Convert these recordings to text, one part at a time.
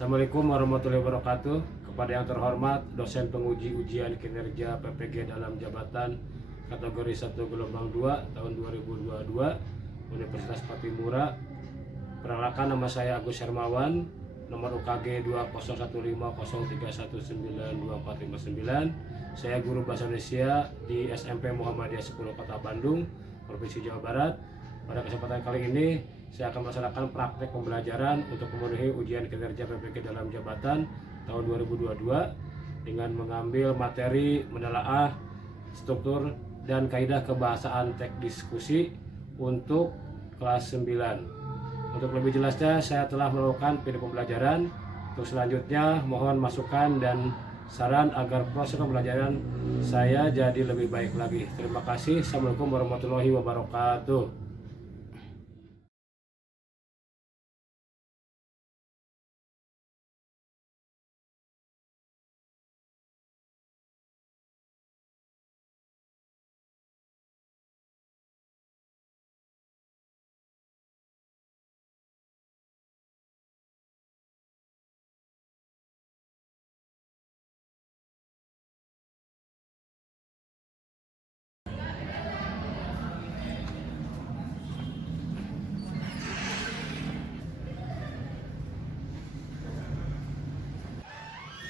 Assalamualaikum warahmatullahi wabarakatuh. Kepada yang terhormat dosen penguji ujian kinerja PPG dalam jabatan kategori 1 gelombang 2 tahun 2022 Universitas Patimura. Perkenalkan, nama saya Agus Hermawan, nomor UKG 201503192459. Saya guru bahasa Indonesia di SMP Muhammadiyah 10 Kota Bandung, Provinsi Jawa Barat. Pada kesempatan kali ini saya akan melaksanakan praktek pembelajaran untuk memenuhi ujian kinerja PPG dalam jabatan tahun 2022 dengan mengambil materi menelaah struktur dan kaidah kebahasaan teks diskusi untuk kelas 9. Untuk lebih jelasnya, saya telah melakukan video pembelajaran. Untuk selanjutnya, mohon masukan dan saran agar proses pembelajaran saya jadi lebih baik lagi. Terima kasih. Assalamualaikum warahmatullahi wabarakatuh.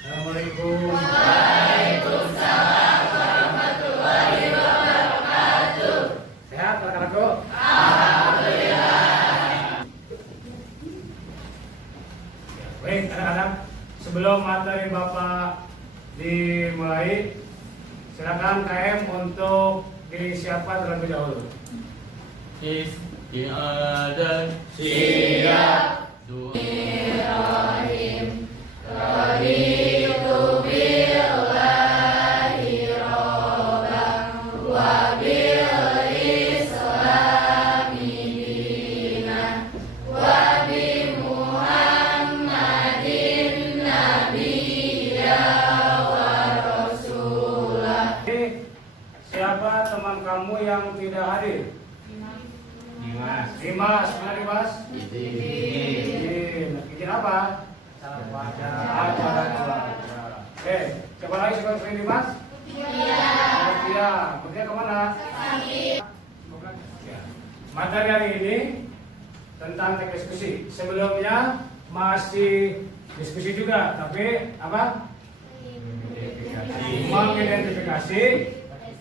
Assalamualaikum. Waalaikumsalam warahmatullahi wabarakatuh. Sehat anak-anakku? Alhamdulillah. Baik anak-anak, sebelum materi Bapak dimulai, silakan KM untuk disiapkan terlebih dahulu. Isti'adah Siap. Bismillahirrahmanirrahim. Raditu billahi robban wa bil islami dinan wa bi Muhammadin nabiyya wa rasulah. Siapa teman kamu yang tidak hadir? Dimas, mana Dimas? Izin apa? Acara keluarga. Oke, siapa lagi sebagai Dimas? Iya. Kemudian kemana? Ya. Materi hari ini tentang teks diskusi. Sebelumnya masih diskusi juga, tapi apa? Mengidentifikasi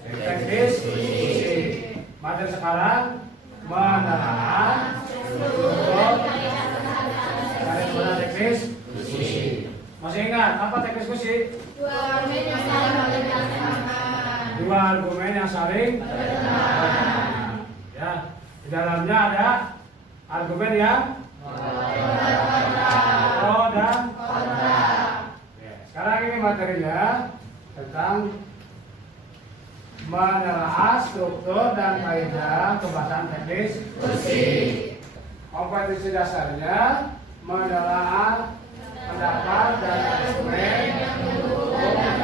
teks diskusi. Materi sekarang menelaah struktur dari teks diskusi. Masih ingat apa teks diskusi? Dua argumen yang saling bertentangan. Ya, di dalamnya ada argumen yang pro dan kontra. Ya, sekarang ini materinya tentang menelaah struktur dan kaidah kebahasaan teks diskusi. Kompetensi dasarnya menelaah pendapat dan argumen yang mendukung dan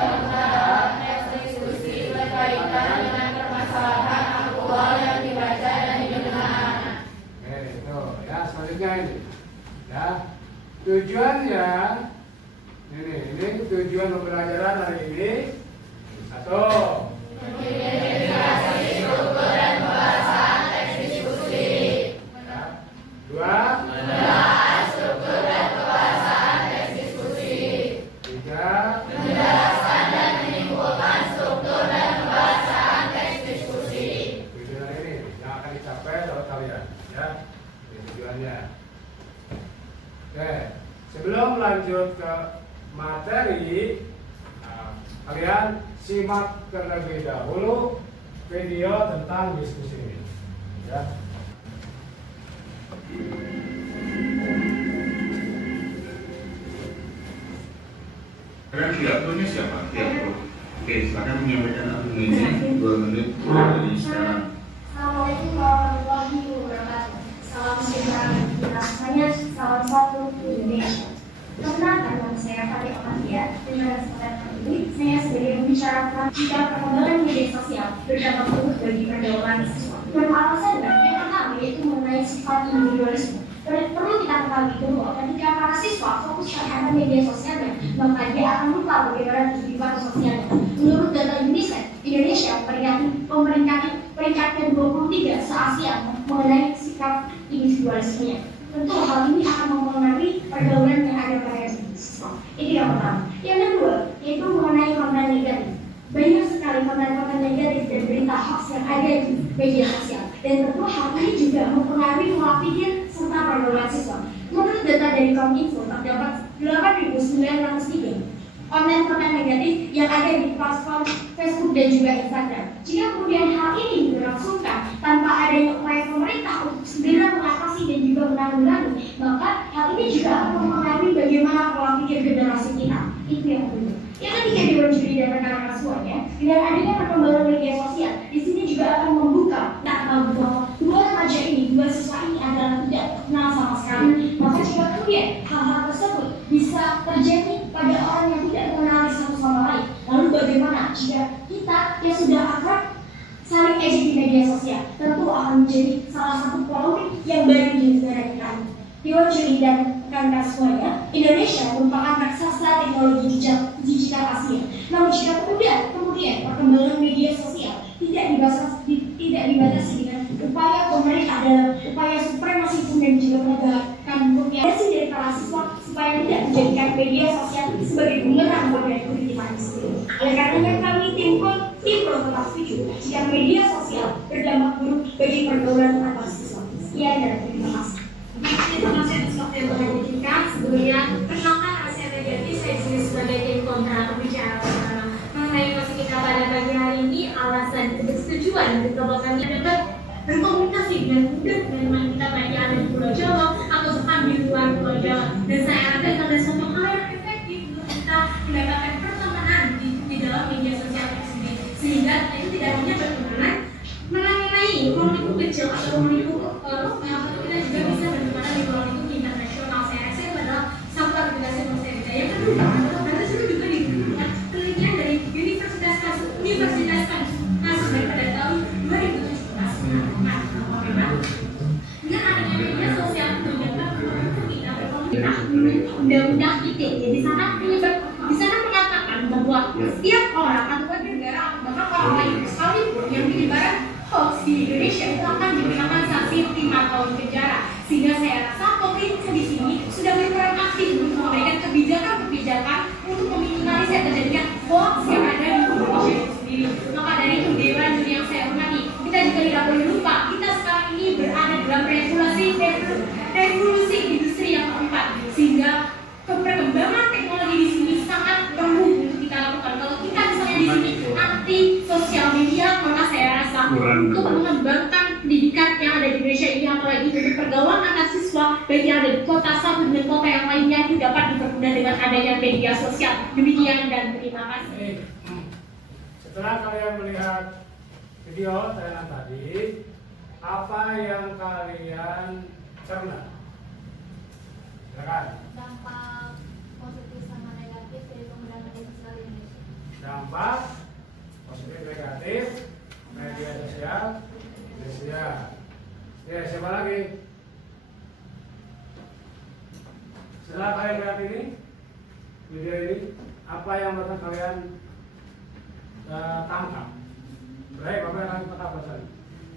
teks diskusi berkaitan dengan permasalahan aktual yang dibaca dan didengar. Oke, itu ya, selanjutnya ini. Ya, tujuannya ini tujuan pembelajaran hari ini. Satu, Mengidentifikasi struktur dan kebahasaan teks diskusi. ya. Dua, Menelaah struktur dan kebahasaan teks diskusi. tiga, Menjelaskan dan menyimpulkan struktur dan kebahasaan teks diskusi. tujuan ini yang akan dicapai oleh kalian, ya. Ini tujuannya. Oke, sebelum lanjut ke materi, kalian simak terlebih dahulu video tentang diskusi ini, ya. Karena pidatonya siapa? Pidato. Oke, silakan menyampaikan argumennya 2 menit dari sekarang. Assalamualaikum warahmatullahi wabarakatuh. Salam sejahtera, salam satu Indonesia. Perkenalkan, nama saya Fatih Amalia. Dengan kesempatan ini, saya sebagai membicarakan tentang perkembangan media sosial berdampak buruk bagi pergaulan siswa. Berapa alasan yang pertama yaitu mengenai sifat individualisme. Perlu kita hal itu bahwa ketika para siswa fokus terhadap media sosialnya, maka dia akan lupa bagaimana kehidupan sosialnya. Menurut data UNICEF, Indonesia memeringkati peringkat ke-23 se-Asia mengenai sikap individualismenya. Tentu hal ini akan mempengaruhi pergaulan yang ada pada siswa. Itu yang pertama. Yang kedua, yaitu mengenai konten negatif. Banyak sekali konten-konten negatif dan berita hoax yang ada di media sosial. Dan tentu hal ini juga mempengaruhi pola pikir serta pergaulan siswa. Menurut data dari Kominfo, terdapat 8.903 konten-konten negatif yang ada di platform Facebook dan juga Instagram. Jika kemudian hal ini berlangsungkan tanpa adanya upaya pemerintah untuk segera mengatasi dan juga menanggulangi, maka hal ini juga akan mempengaruhi bagaimana pola pikir generasi kita. Itu yang kedua. Yang ketiga, Dewan Juri dan rekan-rekan semuanya, dengan adanya perkembangan media sosial, di sini juga akan membuka bahwa dua remaja ini, dua siswa ini adalah tidak kenal sama sekali. Maka jika kemudian hal-hal tersebut bisa terjadi pada orang yang tidak mengenali satu sama lain, lalu bagaimana jika kita yang sudah akrab saling ejek di media sosial? Tentu akan menjadi salah satu polemik yang baru di negara kita. Dewan Juri dan rekan-rekan semuanya, Indonesia merupakan raksasa teknologi digital Asia. Namun jika kemudian perkembangan media sosial tidak dibatasi dengan upaya pemerintah dalam upaya supremasi hukum dan juga penegakan hukum yang ada dari para siswa supaya tidak menjadikan media sosial sebagai bumerang bagi kehidupan sendiri. Oleh karenanya kami tim Pro tetap setuju jika media sosial berdampak buruk bagi pergaulan antar siswa. Sekian dan terima kasih. Terima kasih atas waktu yang telah diberikan. Sebelumnya, perkenalkan saya negatif, saya disini sebagai tim kontra pembicara pertama mengenai masih kita pada pagi hari ini. Alasan kesetujuan bahwa kami dapat berkomunikasi dengan mudah dengan teman kita baik yang ada di Pulau Jawa atau bahkan di luar Pulau Jawa. Dan saya harapkan ada suatu hal yang efektif untuk kita mendapatkan pertemanan di dalam media sosial itu sendiri, sehingga itu tidak hanya berteman mengenai ruang lingkup kecil atau ruang lingkup kita juga bisa berteman di ruang lingkup internasional. Saya rasa itu adalah satu aplikasi yang saya percaya. Yang kedua adalah batas itu juga dibutuhkan penelitian dari Universitas Kasus daripada tahun 2017. Nah, memang dengan adanya media sosial ternyata kita berkomunikasi undang-undang ITE di sana mengatakan bahwa setiap orang atau negara atau bahkan orang lain sekalipun yang menyebarkan hoax di Indonesia itu akan dikenakan sanksi 5 tahun penjara. Sehingga saya rasa pemerintah di sini sudah berperan aktif untuk memberikan kebijakan untuk meminimalisir terjadinya hoax yang ada di Indonesia itu sendiri. Maka dari itu, Dewan Juri yang saya hormati, kita juga tidak boleh lupa kita sekarang ini berada dalam revolusi industri yang keempat, sehingga perkembangan teknologi di sini sangat perlu untuk kita lakukan. Kalau kita misalnya di sini anti sosial media, maka saya rasa untuk mengembangkan pendidikan yang ada di Indonesia ini, apalagi untuk pergaulan antar siswa baik yang ada di kota satu dan kota yang lainnya, itu dapat dipermudah dengan adanya media sosial. Demikian dan terima kasih. Setelah kalian melihat video tayangan tadi, apa yang kalian cerna? Silakan. Dampak positif sama negatif dari penggunaan media sosial di Indonesia. Dampak positif negatif media sosial Indonesia. Ya, siapa lagi? Setelah kalian lihat ini video ini, apa yang akan kalian tangkap? Baik, apa yang akan tangkap pesan?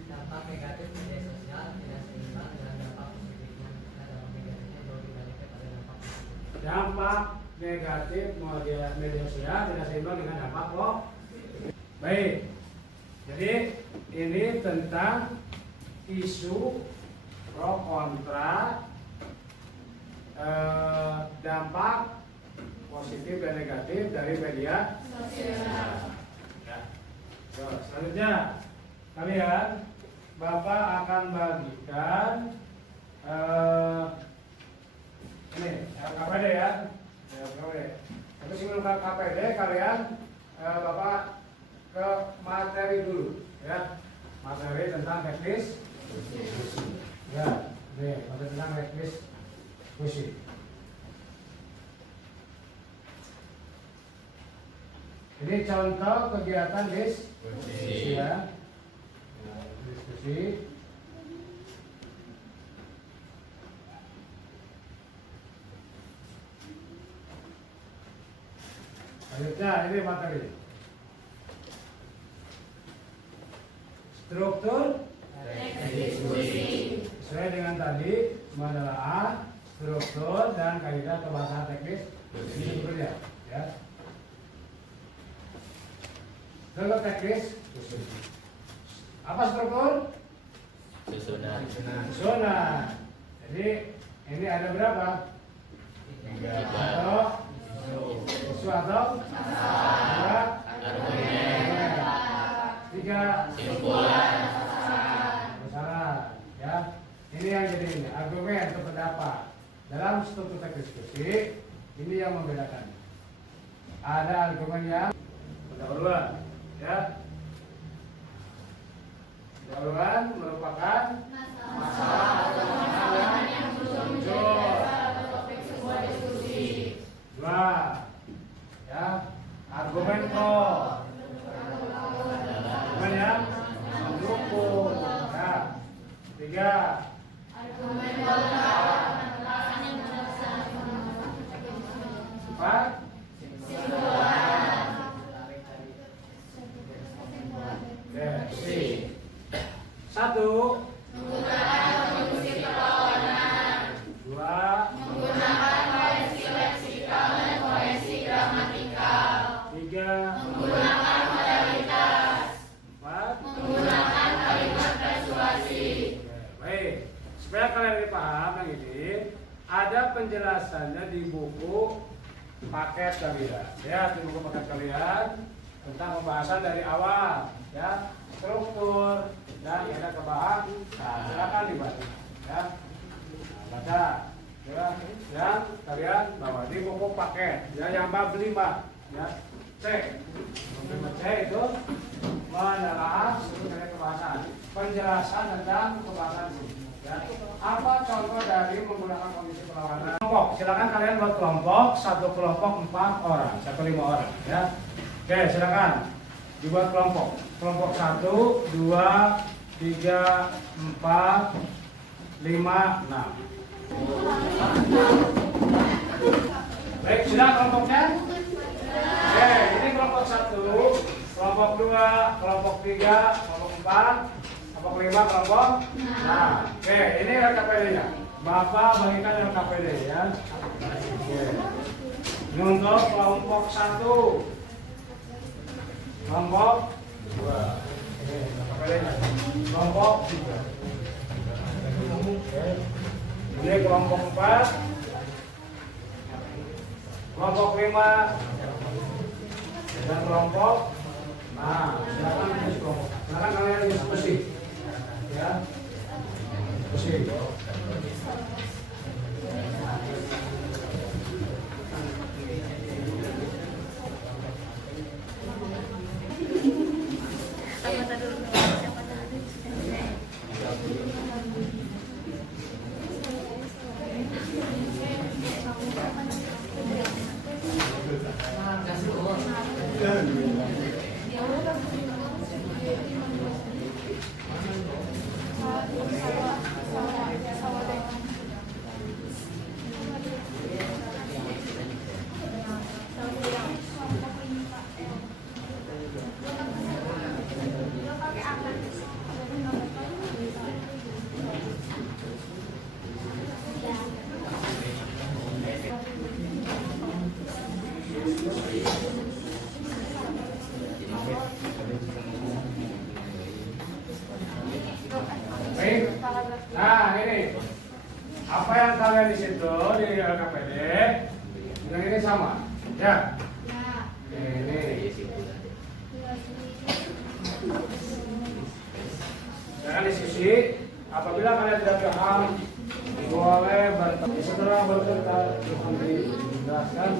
Dampak negatif media sosial tidak seimbang dengan dampak positifnya. Dampak negatifnya jauh dibandingkan pada dampak positif. Dampak negatif media sosial tidak seimbang dengan dampak positif. Baik, jadi ini tentang isu pro kontra dampak positif dan negatif dari media sosial. Ya. So, selanjutnya kalian Bapak akan bagikan ini KPD ya. KPD. Tapi sebelum KPD kalian Bapak ke materi dulu ya. Materi tentang teknis ya, nih materi tentang teknis puisi. Ini contoh kegiatan diskusi ya. Diskusi. Selanjutnya ini materi. Struktur sesuai dengan tadi menelaah struktur dan kaidah kebahasaan teknis ini bekerja, ya. Struktur teknis apa struktur? Susunan. Jadi ini ada berapa? Atau isu atau dua, tiga, syarat, ya. Ini yang jadi ini argumen atau pendapat dalam struktur teks diskusi. Ini yang membedakan. Ada argumen yang pendahuluan, ya. Pendahuluan merupakan masalah atau permasalahan yang muncul. Dua, ya, argumen pro, argumen yang mendukung, ya. Tiga, argumen kontra, empat, si satu, menggunakan fungsi perlawanan. Dua, menggunakan koreksi leksikal dan koreksi gramatikal. Tiga, menggunakan modalitas. Empat, menggunakan kalimat persuasi. Baik, supaya kalian lebih paham yang ini, ada penjelasannya di buku paket kalian, ya, di buku paket kalian tentang pembahasan dari awal, ya, struktur dan ada kebahas. Nah, silakan dibaca, ya. Nah, baca, ya, yang kalian bawa di buku paket, ya, yang bab 5, ya, C. C itu menelaah seluruh dari kebahasan, penjelasan tentang kebahasan ini. Ya. Apa contoh dari menggunakan kondisi perlawanan? Kelompok, silakan kalian buat kelompok, satu kelompok 4 orang, 5 orang, ya. Oke, silakan dibuat kelompok. Kelompok 1, 2, 3, 4, 5, 6. Baik, sudah kelompoknya? Oke, ini kelompok 1, kelompok 2, kelompok 3, kelompok 4, kelompok 5, kelompok. Nah, oke, ini LKPD-nya. Bapak bagikan LKPD, ya. Oke. Ini untuk kelompok 1, kelompok 2, LKPD-nya. Kelompok 3. Oke. Ini kelompok 4, kelompok 5, dan kelompok. Nah, silakan tulis kelompok. Silakan kalian diskusi, ya. Diskusi. Nah, ini apa yang kalian di situ di LKPD yang ini sama, ya. Ini jangan diskusi. Apabila kalian tidak paham, boleh bertanya. Setelah bertanya, dijelaskan.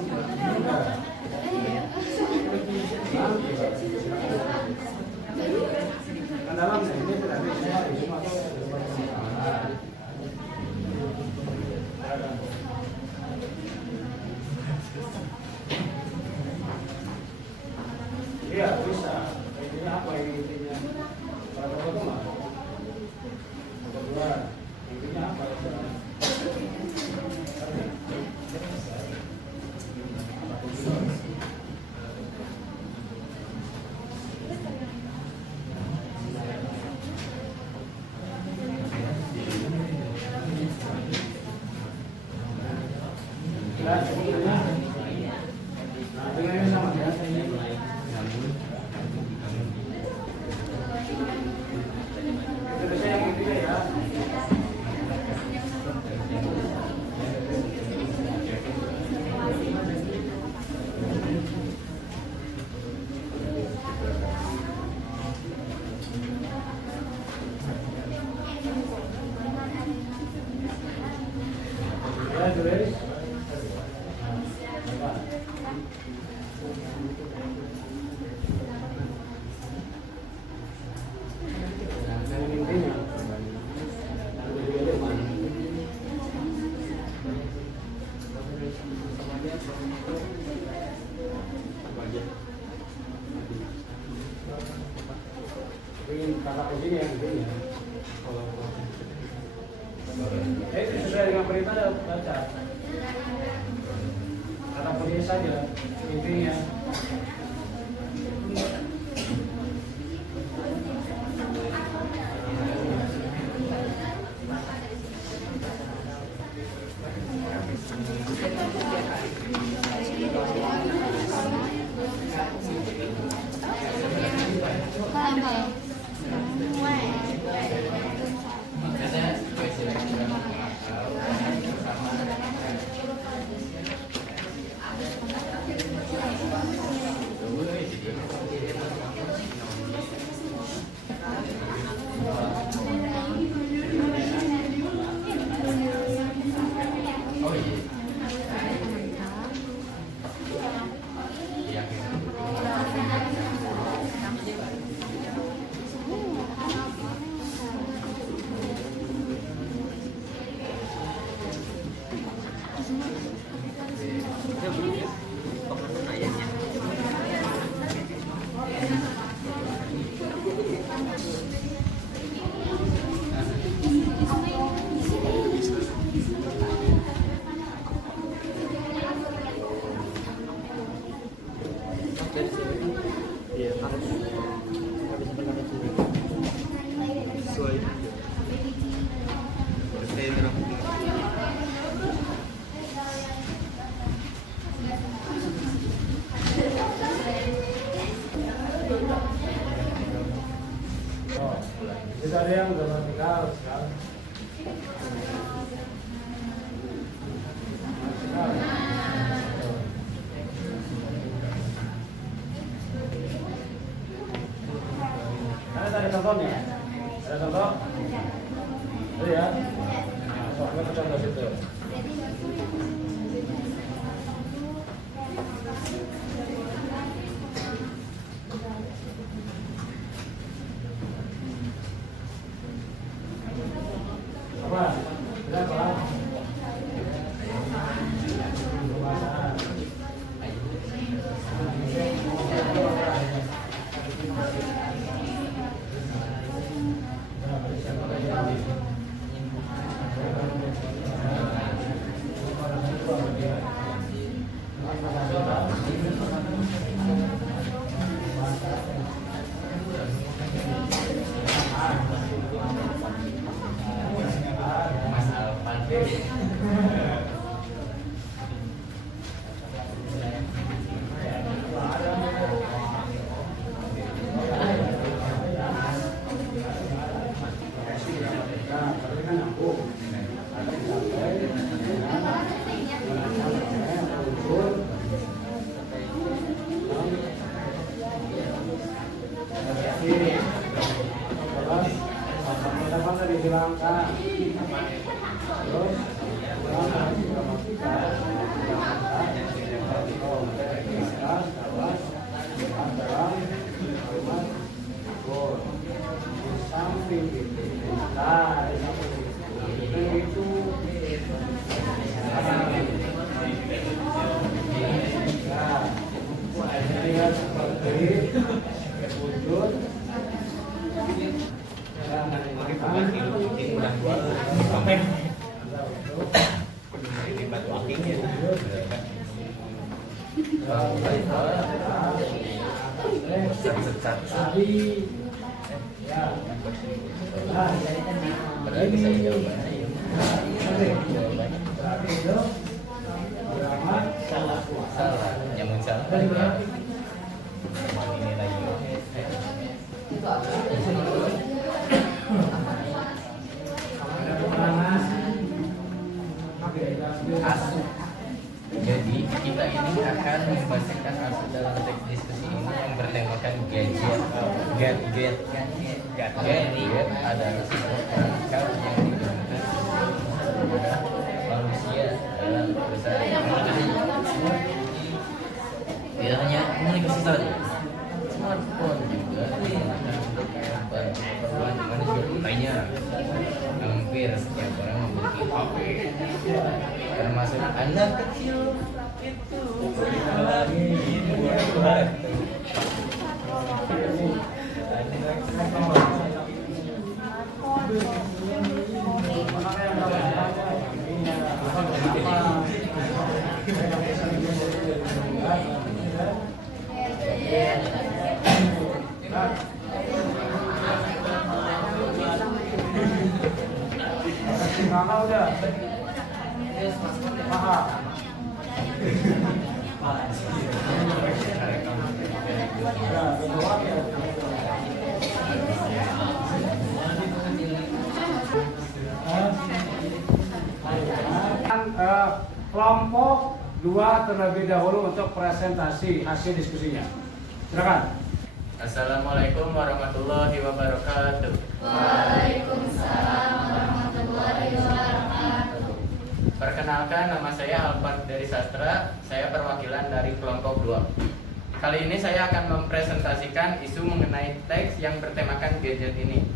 Ke dalamnya ini tidak ada semua isu atau iya bisa. Intinya apa ini intinya? Pada pertama, kedua, intinya apa? tulis. Kakak di sini yang begini. Sesuai dengan perintah ada baca. Kata kuncinya saja intinya. Jadi ada yang grammatikal sekarang. Ada contohnya? Ada contoh? Ada ya? Nah, soalnya kita contoh situ. Apa? Berapa? Dihilangkan, terus samping itu, nah itu lihat seperti wujud. Jadi kita ini akan membacakan asal dalam teks diskusi ini yang bertemakan gadget. Gadget adalah sebuah perangkat yang digunakan oleh manusia hampir setiap orang memiliki HP, termasuk anak kecil itu lahir buat Kelompok 2 terlebih dahulu untuk presentasi hasil diskusinya. Silakan. Assalamualaikum warahmatullahi wabarakatuh. Waalaikumsalam warahmatullahi wabarakatuh. Perkenalkan, nama saya Alfard dari Sastra. Saya perwakilan dari kelompok 2. Kali ini saya akan mempresentasikan isu mengenai teks yang bertemakan gadget ini.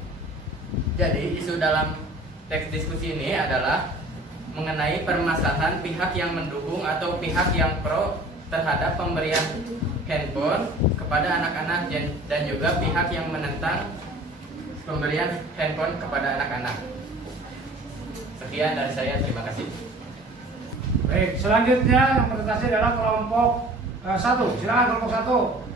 Jadi, isu dalam teks diskusi ini adalah mengenai permasalahan pihak yang mendukung atau pihak yang pro terhadap pemberian handphone kepada anak-anak dan juga pihak yang menentang pemberian handphone kepada anak-anak. Sekian dari saya, terima kasih. Baik, selanjutnya yang presentasi adalah kelompok 1. Silakan kelompok 1.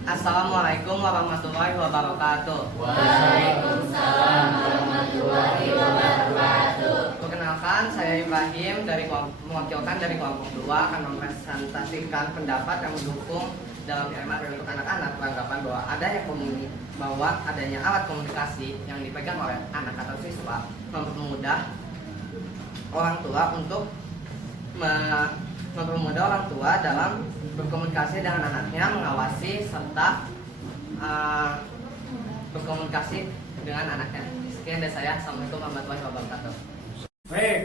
Assalamualaikum warahmatullahi wabarakatuh. Waalaikumsalam warahmatullahi wabarakatuh. Perkenalkan, saya Ibrahim mewakilkan dari kelompok 2 akan mempresentasikan pendapat yang mendukung dalam tema untuk anak-anak beranggapan bahwa adanya alat komunikasi yang dipegang oleh anak atau siswa mempermudah orang tua untuk mempermudah orang tua dalam berkomunikasi dengan anaknya, mengawasi serta berkomunikasi dengan anaknya. Sekian dari saya. Assalamualaikum warahmatullahi wabarakatuh. Baik,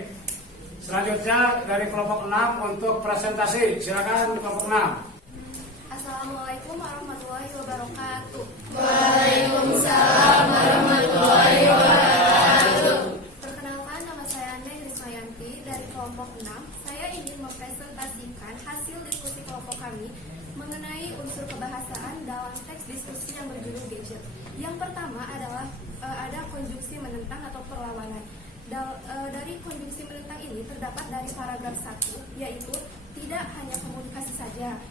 selanjutnya dari kelompok 6 untuk presentasi. Silakan kelompok 6. Assalamualaikum warahmatullahi wabarakatuh. Waalaikumsalam warahmatullahi wabarakatuh. Perkenalkan, nama saya Neng Rismayanti dari kelompok 6. Saya ingin mempresentasikan hasil diskusi kelompok kami mengenai unsur kebahasaan dalam teks diskusi yang berjudul gadget. Yang pertama adalah ada konjungsi menentang atau perlawanan. Dari konjungsi menentang ini terdapat dari paragraf 1, yaitu tidak hanya komunikasi saja.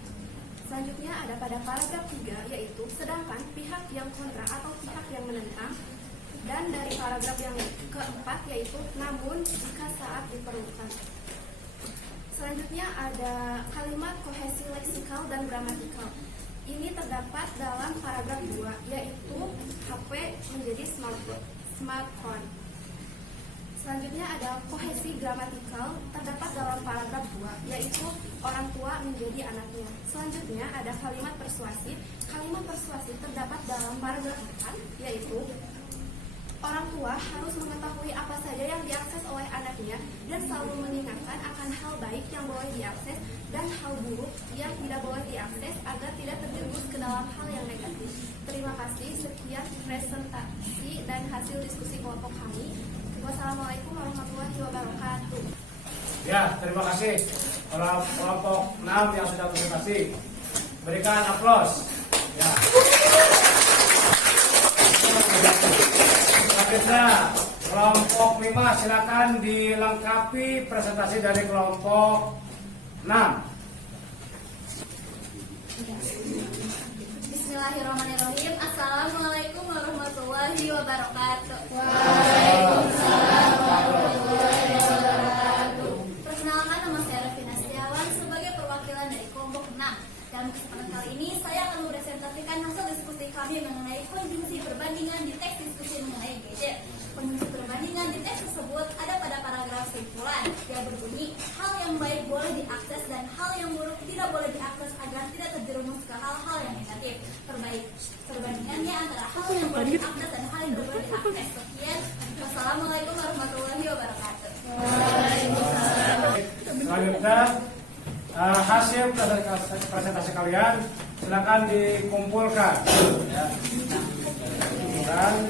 Selanjutnya ada pada paragraf 3, yaitu sedangkan pihak yang kontra atau pihak yang menentang. Dan dari paragraf yang keempat, yaitu namun jika saat diperlukan. Selanjutnya ada kalimat kohesi leksikal dan gramatikal. Ini terdapat dalam paragraf 2, yaitu HP menjadi smartphone. Selanjutnya ada kohesi gramatikal terdapat dalam paragraf 2, yaitu orang tua menjadi anaknya. Selanjutnya ada kalimat persuasif. Kalimat persuasif terdapat dalam paragraf 4, yaitu orang tua harus mengetahui apa saja yang diakses oleh anaknya dan selalu mengingatkan akan hal baik yang boleh diakses dan hal buruk yang tidak boleh diakses agar tidak terjerumus ke dalam hal yang negatif. Terima kasih. Sekian presentasi dan hasil diskusi kelompok kami. Wassalamualaikum warahmatullahi wabarakatuh. Ya, terima kasih kelompok 6 yang sudah presentasi. Berikan aplaus. Ya. Selanjutnya kelompok 5, silakan dilengkapi presentasi dari kelompok 6. Bismillahirrahmanirrahim. Assalamualaikum warahmatullahi wabarakatuh. Waalaikumsalam warahmatullahi wabarakatuh. Perkenalkan, nama saya Rafina Setiawan sebagai perwakilan dari kelompok 6. Dalam kesempatan kali ini saya akan mempresentasikan hasil diskusi kami mengenai konjungsi perbandingan di teks diskusi mengenai gadget. Konjungsi perbandingan di teks tersebut ada pada paragraf simpulan yang berbunyi hal yang baik boleh diakses dan hal yang buruk tidak boleh diakses agar tidak terjerumus ke hal-hal yang negatif. Perbandingannya antara hal yang boleh diakses dan hal yang tidak boleh diakses. Sekian. Wassalamualaikum warahmatullahi wabarakatuh. Selanjutnya hasil presentasi kalian silakan dikumpulkan. Ya. Dan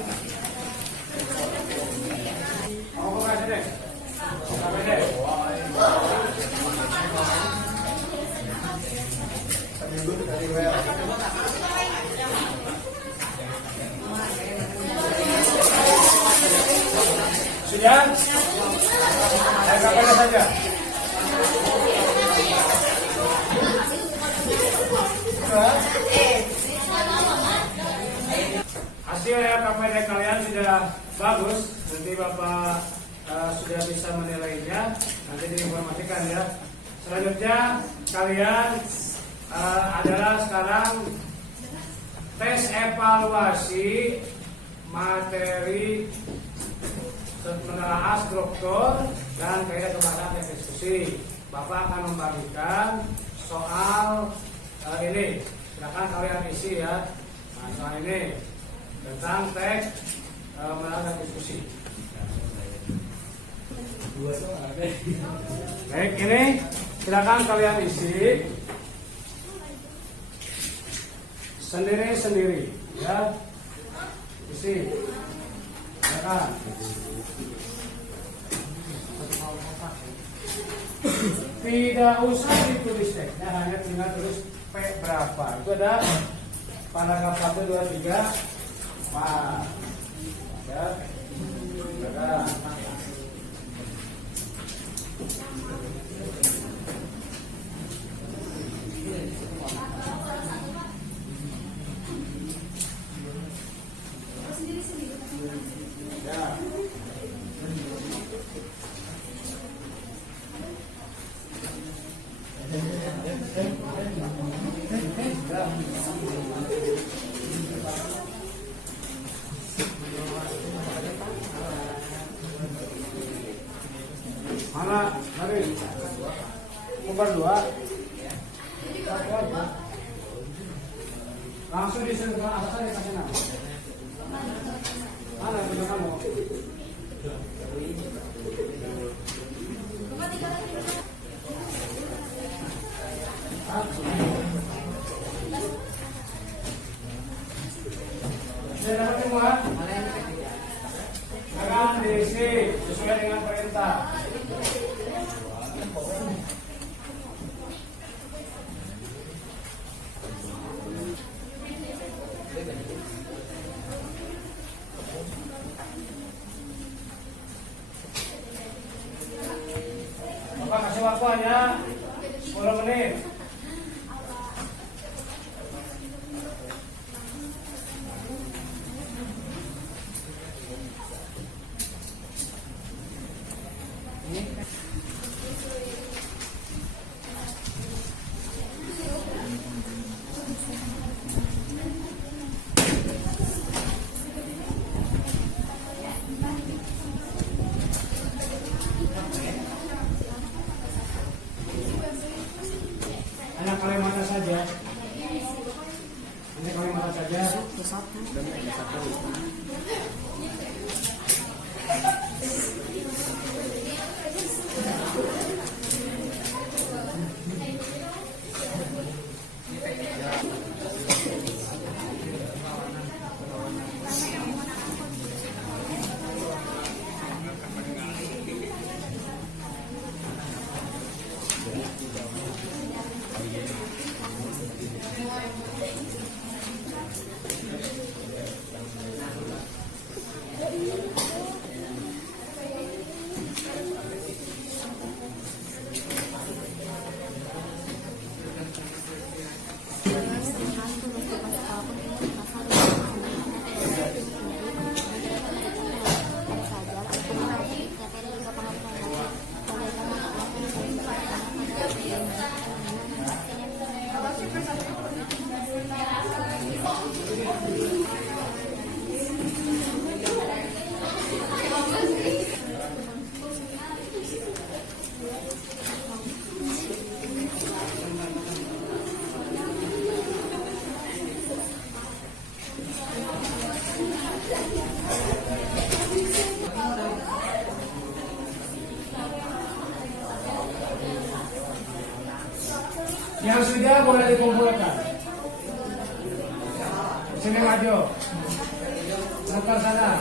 Ya, KPK saja. Hasil KPD kalian sudah bagus, nanti Bapak sudah bisa menilainya, nanti diinformasikan ya. Selanjutnya kalian adalah sekarang tes evaluasi materi menelaah struktur dan kaidah kebahasan teks diskusi. Bapak akan membagikan soal ini, silakan kalian isi ya. Nah, soal ini tentang teks menelaah teks diskusi. Baik, ini silakan kalian isi sendiri-sendiri ya. Isi. Silakan. Tidak usah ditulis teksnya, hanya tinggal tulis P berapa. Itu ada paragraf 1, 2, 3, 4. Ya. Silakan. Mana? Mari. Nomor 2. Langsung disentuh atasan dikasih nama. Mana punya kamu? Sudah dapat semua? Akan diisi sesuai dengan perintah. Bapak kasih waktu hanya 10 menit. Hanya Kalimantan saja. Hanya Kalimantan saja. Yang sudah boleh dikumpulkan. Sini maju. Sebentar sana.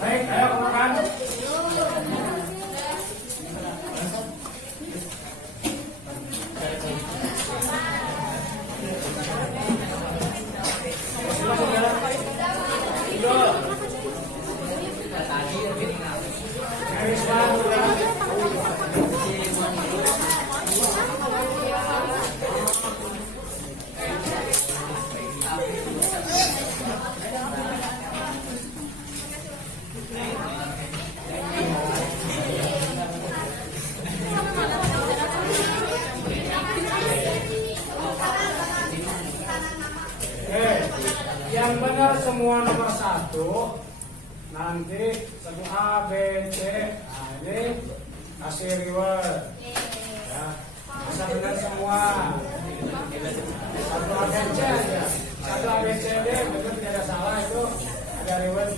Baik, ayo makan. Yang benar semua nomor 1. Nanti satu A, B, C. Nah, ini kasih reward. Ya, bisa benar semua. Satu A, B, C aja. Satu A, B, C, D. Betul tidak ada salah itu ada reward.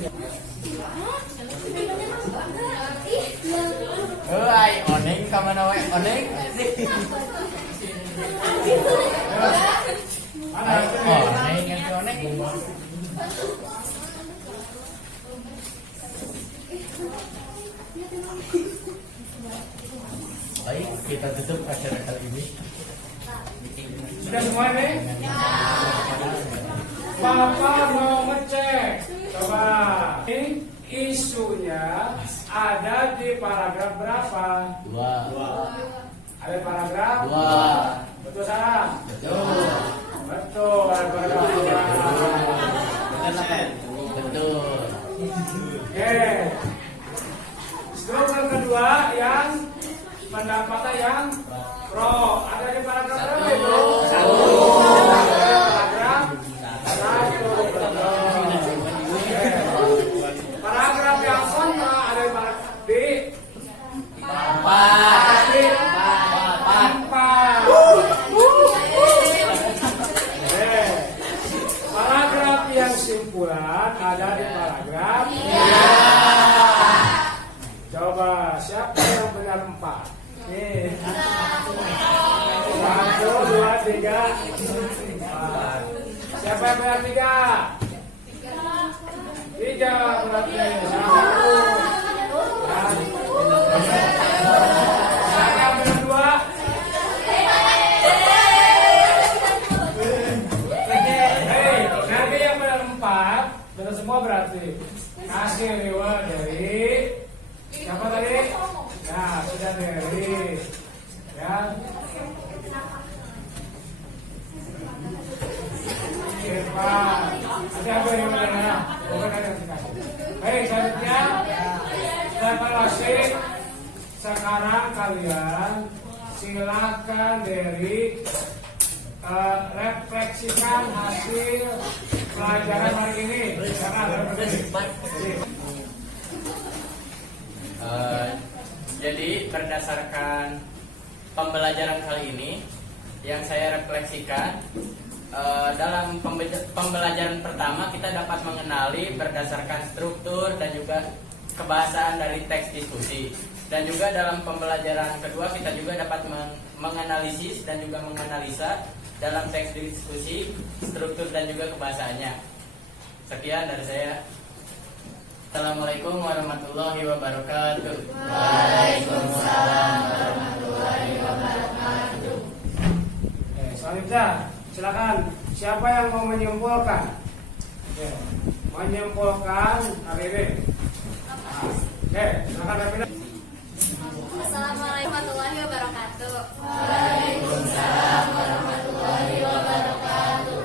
Ai oneng kamana wae oneng. Oneng yang oneng. Baik, kita tutup acara kali ini. Sudah semua nih? Bapak mau ngecek. Coba. Ini isunya ada di paragraf berapa? 2. Ada di paragraf? 2. Betul salah? Betul. Betul, ada paragraf 2. Betul. Oke. Struktur kedua yang pendapatnya yang pro. Ada di paragraf berapa itu? 1. Paragraf 1. Betul. Oke. Paragraf yang kontra ada di Empat. Paragraf yang simpulan ada di paragraf. Coba siapa yang benar 4? Nih. 1, 2, 3, 4. Siapa yang benar 3? 3 berarti 1. Saya benar 2. Nanti yang benar 4, benar semua berarti kasih reward dari siapa tadi? Nah, sudah dari ya. Pak, ada apa yang mana? Bukan ada yang dikasih. Baik, selanjutnya evaluasi. Sekarang kalian silakan dari refleksikan hasil pelajaran hari ini. Jadi berdasarkan pembelajaran kali ini yang saya refleksikan, dalam pembelajaran pertama kita dapat mengenali berdasarkan struktur dan juga kebahasaan dari teks diskusi, dan juga dalam pembelajaran kedua kita juga dapat menganalisis dan juga menganalisa dalam teks diskusi, struktur dan juga kebahasaannya. Sekian dari saya. Assalamualaikum warahmatullahi wabarakatuh. Waalaikumsalam warahmatullahi wabarakatuh. Selanjutnya, silakan siapa yang mau menyimpulkan? Menyimpulkan hari ini. Silakan Rafina. Assalamualaikum warahmatullahi wabarakatuh. Waalaikumsalam warahmatullahi wabarakatuh.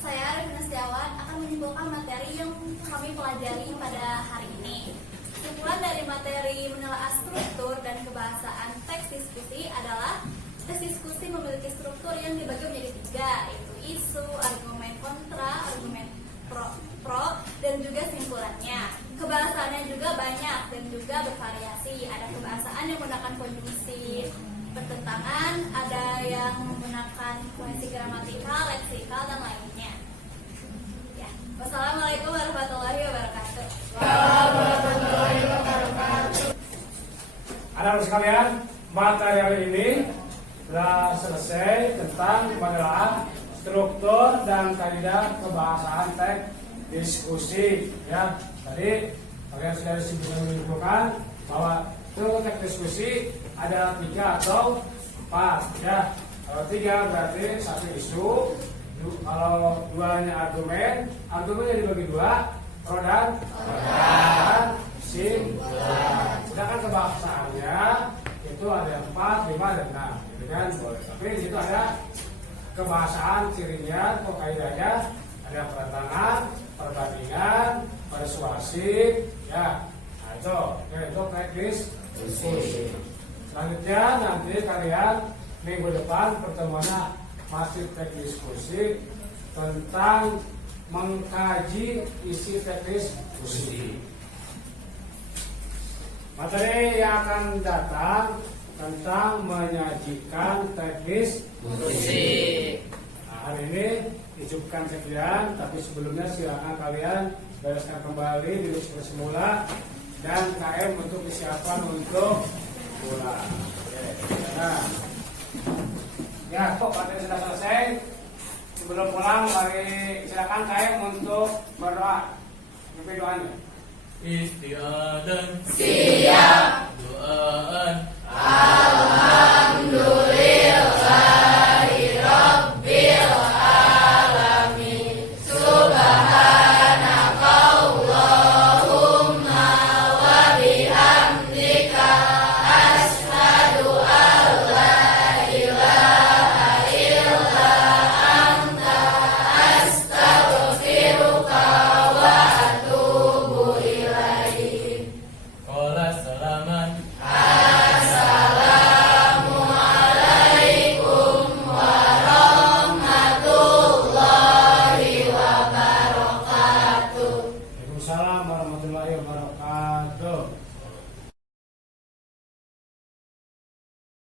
Saya Arifin Setiawan akan menyimpulkan materi materi yang kami pelajari pada hari ini. Kesimpulan dari materi menelaah struktur dan kebahasaan teks diskusi adalah teks diskusi memiliki struktur yang dibagi menjadi 3, yaitu isu, argumen kontra, argumen pro, dan juga simpulannya. Kebahasaannya juga banyak dan juga bervariasi. Ada kebahasaan yang menggunakan konjungsi pertentangan, ada yang menggunakan kohesi gramatikal, leksikal, dan lainnya. Ya. Wassalamualaikum warahmatullahi wabarakatuh. Anak-anak sekalian, materi hari ini sudah selesai tentang menelaah struktur dan kaidah kebahasaan teks diskusi. Ya, tadi kalian sudah menyimpulkan bahwa teks diskusi ada 3 atau 4. Ya, kalau 3 berarti 1 isu. Kalau 2-nya argumennya dibagi 2, pro dan simpulan. Sedangkan kebahasaannya itu ada 4, 5, dan 6. Gitu kan? Tapi di situ ada kebahasaan cirinya atau kaidahnya, ada pertentangan, perbandingan, persuasif, ya. Nah itu teks diskusi. Selanjutnya nanti kalian minggu depan pertemuannya masih teks diskusi tentang mengkaji isi teks diskusi. Materi yang akan datang tentang menyajikan teks diskusi. Nah, hari ini dicukupkan sekian, tapi sebelumnya silakan kalian bereskan kembali di semula dan KM untuk disiapkan untuk pulang. Nah, ya, kok materi sudah selesai. Sebelum pulang, mari silakan KM untuk berdoa. Mimpi doanya. Istiadat. Siap.